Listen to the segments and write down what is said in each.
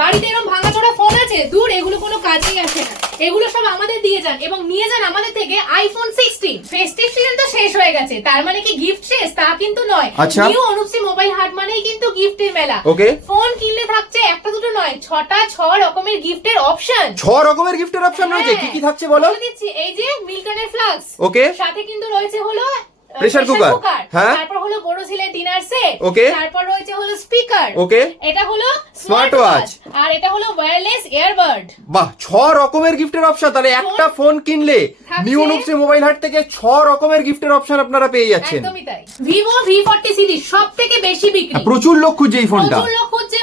বাড়িতে এরকম ভাঙাচোরা ফোন আছে? দূর এগুলো কোনো কাজেই আসে না। এগুলো সব আমাদের দিয়ে যান এবং নিয়ে যান আমাদের থেকে আইফোন সিক্সটিন ফেস্টিভ সিজন তো শেষ হয়ে গেছে তার মানে কি গিফট শেষ? তা কিন্তু নয়। আচ্ছা। নিউ অনুপসি মোবাইল হাট মানেই কিন্তু গিফটের মেলা। ওকে। ফোন কিনলে থাকছে একটা দুটো নয় ছটা ছ রকমের গিফটের অপশন ছ রকমের গিফটের অপশন রয়েছে? কি কি থাকছে বলো? দিচ্ছি এই যে মিল্টনের ফ্লাক্স ওকে। সাথে কিন্তু রয়েছে হলো Pressure cooker, হ্যাঁ। তারপর হলো বোরোসিলের ডিনার সেট Okay. তারপর রয়েছে হলো স্পিকার ওকে এটা হলো স্মার্ট ওয়াচ আর এটা হলো ওয়্যারলেস ইয়ারবাড বাহ ছ রকমের গিফটের অপশন তাহলে একটা ফোন কিনলে নিউ অনুপসি মোবাইল হাট থেকে ছ রকমের গিফটের অপশন আপনারা পেয়ে যাচ্ছেন। একদমই তাই। ভিভো ভি ফোর্টি সিরিজ সব থেকে বেশি বিক্রি। প্রচুর লোক খুঁজছে এই ফোনটা প্রচুর লোক হচ্ছে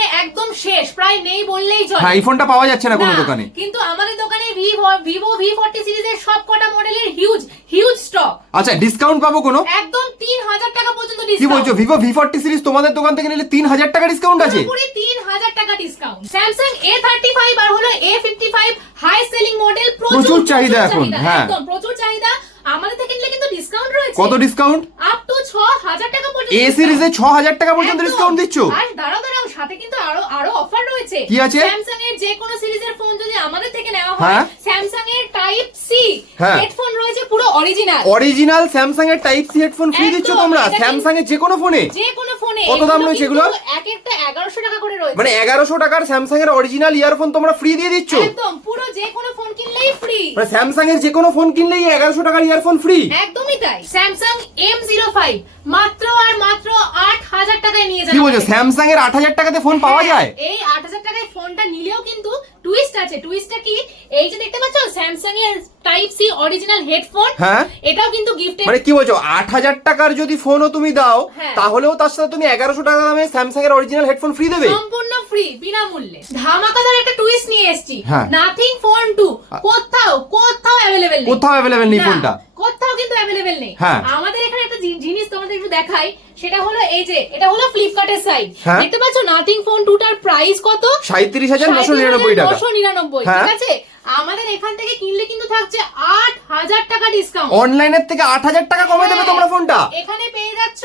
দোকানে একদম শেষ প্রায় নেই বললেই চলে। হ্যাঁ এই ফোনটা পাওয়া যাচ্ছে না কোনো দোকানে। কিন্তু আমাদের দোকানে ভিভো ভিভো ভি ফোর্টি সিরিজের সব কটা মডেলের হিউজ হিউজ স্টক আচ্ছা ডিসকাউন্ট পাবো কোনো? একদম তিন হাজার টাকা পর্যন্ত কি বলছো ভিভো ভি ফোর্টি সিরিজ তোমাদের দোকান থেকে নিলে তিন হাজার টাকা ডিসকাউন্ট আছে? পুরোপুরি তিন হাজার টাকা discount Samsung A thirty five আর হলো A fifty five high selling model প্রচুর চাহিদা এখন, হ্যাঁ। একদম প্রচুর চাহিদা। আমাদের থেকে নিলে কিন্তু ডিসকাউন্ট রয়েছে। কত ডিসকাউন্ট আপ টু ছ হাজার টাকা পর্যন্ত এ। সিরিজে ছ হাজার টাকা পর্যন্ত ডিসকাউন্ট দিচ্ছ? আর দাঁড়াও। আরও আরও অফার রয়েছে কি আছে? স্যামসাং এর যে কোনো সিরিজের ফোন যদি আমাদের থেকে নেওয়া হ্যাঁ। স্যামসাং এর টাইপ সি। হেডফোন রয়েছে পুরো অরিজিনাল অরিজিনাল স্যামসাং এর টাইপ সি হেডফোন ফ্রি দিচ্ছ তোমরা স্যামসাং এর যে কোনো ফোনে যে কোনো কত দাম রয়েছে এগুলো? এক একটা এগারোশো টাকা করে রয়েছে। মানে এগারোশো টাকার স্যামসাং এর অরিজিনাল ইয়ারফোন তোমরা ফ্রি দিয়ে দিচ্ছ? একদম পুরো যে কোনো ফোন কিনলেই ফ্রি মানে স্যামসাং এর যে কোনো ফোন কিনলেই এগারোশো টাকার ইয়ারফোন ফ্রি একদমই তাই। স্যামসাং এম জিরো ফাইভ মাত্র আর মাত্র আট হাজার টাকায় নিয়ে যাবে কি বলছো স্যামসাং এর আট হাজার টাকাতে ফোন পাওয়া হ্যাঁ, যায়? এই আট হাজার টাকায় ফোনটা নিলেও কিন্তু টুইস্ট আছে। টুইস্টটা কি? এই যে দেখতে পাচ্ছ স্যামসাং এর টাইপ সি অরিজিনাল হেডফোন হ্যাঁ। এটাও কিন্তু গিফটে মানে কি বলছো আট হাজার টাকার যদি ফোনও তুমি দাও হ্যাঁ। তাহলেও তার সাথে তুমি 1100 টাকা দামে স্যামসাং এর অরিজিনাল হেডফোন ফ্রি দেবে? সম্পূর্ণ ফ্রি বিনামূল্যে। ধামাকাদার একটা টুইস্ট নিয়ে এসেছি। নাথিং ফোন টু কোথাও কোথাও अवेलेबल নেই। কোথাও अवेलेबल নেই ফোনটা কোথাও নেই। হ্যাঁ। আমাদের এখানে একটা জিনিস তোমাদের একটু দেখাই সেটা হলো এই যে এটা হলো ফ্লিপকার্টের সাইট হ্যাঁ। দেখতে পাচ্ছ নাথিং ফোন টুটার প্রাইস কত? সাঁত্রিশ হাজার নশো নিরানব্বই টাকা। নশো নিরানব্বই হ্যাঁ। ঠিক আছে? আমাদের এখান থেকে কিনলে কিন্তু থাকছে আট হাজার টাকা ডিসকাউন্ট অনলাইনের থেকে আট হাজার টাকা কমে দেবে তোমরা ফোনটা এখানে পেয়ে যাচ্ছ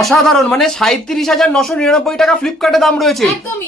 অসাধারণ মানে সাঁত্রিশ হাজার নশো নিরানব্বই টাকা ফ্লিপকার্টে দাম রয়েছে।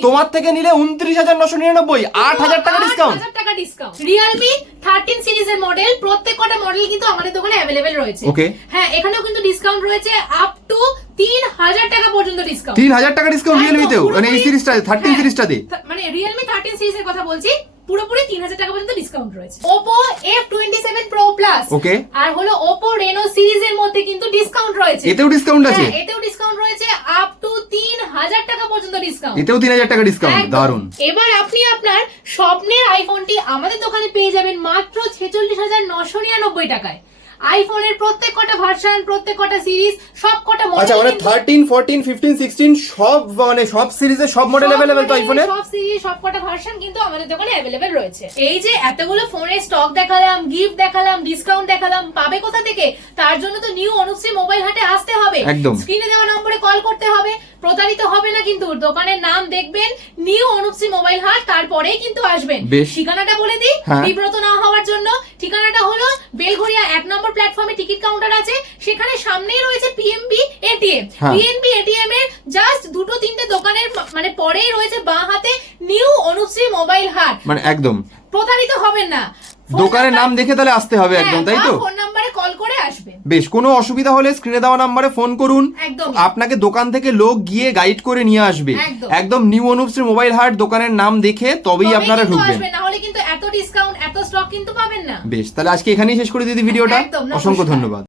তোমার থেকে নিলে উনত্রিশ হাজার নশো নিরানব্বই আট হাজার টাকা ডিসকাউন্ট টাকা ডিসকাউন্ট রিয়েলমি থার্টিন সিরিজের মডেল প্রত্যেক কটা মডেল কিন্তু আমাদের দোকানে অ্যাভেলেবেল রয়েছে। Okay. হ্যাঁ এখানেও কিন্তু ডিসকাউন্ট রয়েছে আপ টু তিন হাজার টাকা পর্যন্ত ডিসকাউন্ট তিন হাজার টাকা ডিসকাউন্ট রিয়েলমিতেও মানে এই সিরিজটাতে থার্টিন সিরিজটাতে মানে রিয়েলমি থার্টিন সিরিজের কথা বলছি। পুরোপুরি তিন হাজার টাকা পর্যন্ত ডিসকাউন্ট রয়েছে। Oppo F twenty seven Pro Plus okay আর হলো ওপো রেনো সিরিজ এর মধ্যে কিন্তু ডিসকাউন্ট রয়েছে। এতেও ডিসকাউন্ট আছে? হ্যাঁ, এতেও ডিসকাউন্ট রয়েছে আপ টু তিন হাজার টাকা পর্যন্ত ডিসকাউন্ট এতেও তিন হাজার টাকা ডিসকাউন্ট দারুণ এবার আপনি আপনার স্বপ্নের আইফোনটি আমাদের দোকানে পেয়ে যাবেন মাত্র ছেচল্লিশ হাজার নশো নিরানব্বই টাকায়। আইফোনের প্রত্যেক কটা ভার্সন প্রত্যেক কটা সিরিজ সব কটা আচ্ছা মানে কিন্তু- থার্টিন ফোরটিন ফিফটিন সিক্সটিন সব মানে সব সিরিজের সব মডেল অ্যাভেলেবেল তো model, আইফোনে সব সিরিজ সব কটা ভার্সন কিন্তু আমাদের দোকানে অ্যাভেলেবেল রয়েছে। এই যে এতগুলো ফোনের স্টক দেখালাম গিফট দেখালাম ডিসকাউন্ট দেখালাম পাবে কোথা থেকে? তার জন্য তো নিউ অনুশ্রী মোবাইল হাটে আসতে হবে। একদম। স্ক্রিনে দেওয়া নম্বরে কল করতে হবে। প্রতারিত হবে না কিন্তু। দোকানের নাম দেখবেন নিউ অনুশ্রী মোবাইল হাট তারপরেই কিন্তু আসবেন। ঠিকানাটা বলে দিই হ্যাঁ। বিব্রত না হওয়ার জন্য। ঠিকানাটা হলো বেলঘরিয়া এক নম্বর প্ল্যাটফর্মে টিকিট কাউন্টার আছে। সেখানে সামনেই রয়েছে পিএমবি এটিএম হ্যাঁ। পিএনবি এটিএম এর জাস্ট দুটো তিনটে দোকানের মানে পরেই রয়েছে বাঁ হাতে নিউ অনুশ্রী মোবাইল হাট। মানে একদম। প্রতারিত হবেন না। দোকানের নাম দেখে তাহলে আসতে হবে হ্যাঁ, একদম তাই তো? ফোন নাম্বারে কল করে বেশ কোনো অসুবিধা হলে স্ক্রিনে দেওয়া নাম্বারে ফোন করুন। একদম আপনাকে দোকান থেকে লোক গিয়ে গাইড করে নিয়ে আসবে। একদম। একদম নিউ অনুপশ্রী মোবাইল হাট দোকানের নাম দেখে তবেই তবেই আপনারা ঢুকবেন। না হলে কিন্তু এত ডিসকাউন্ট এত স্টক কিন্তু পাবেন না। বেশ তাহলে আজকে এখানেই শেষ করে দিদি ভিডিওটা। একদম, নমস্কার। অসংখ্য ধন্যবাদ।